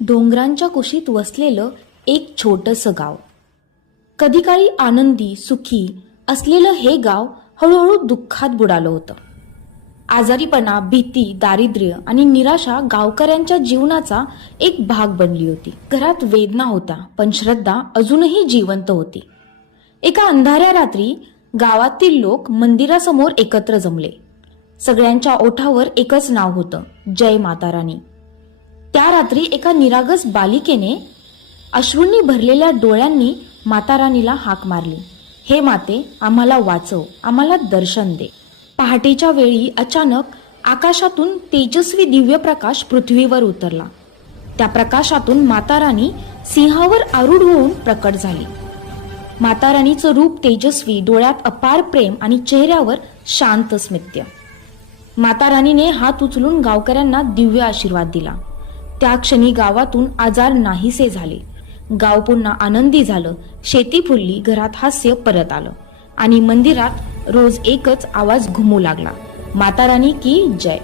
डोंगरांच्या कुशीत वसलेलं एक छोटंसं गाव. कधी काळी आनंदी सुखी असलेलं हे गाव हळूहळू दुःखात बुडालं होतं. आजारीपणा, भीती, दारिद्र्य आणि निराशा गावकऱ्यांच्या जीवनाचा एक भाग बनली होती. घरात वेदना होत्या, पण श्रद्धा अजूनही जिवंत होती. एका अंधाऱ्या रात्री गावातील लोक मंदिरासमोर एकत्र जमले. सगळ्यांच्या ओठावर एकच नाव होतं, जय माता रानी. त्या रात्री एका निरागस बालिकेने अश्रूंनी भरलेल्या डोळ्यांनी माता रानीला हाक मारली, हे माते, आम्हाला वाचव, आम्हाला दर्शन दे. पहाटेच्या वेळी अचानक आकाशातून तेजस्वी दिव्य प्रकाश पृथ्वीवर उतरला. त्या प्रकाशातून माता रानी सिंहावर आरूढ होऊन प्रकट झाली. माता रानीचं रूप तेजस्वी, डोळ्यात अपार प्रेम आणि चेहऱ्यावर शांत स्मित्य. माता रानीने हात उचलून गावकऱ्यांना दिव्य आशीर्वाद दिला. त्या क्षणी गावातून आजार नाहीसे झाले. गाव पुन्हा आनंदी झालं. शेती फुलली, घरात हास्य परत आलं आणि मंदिरात रोज एकच आवाज घुमू लागला, माता रानी की जय.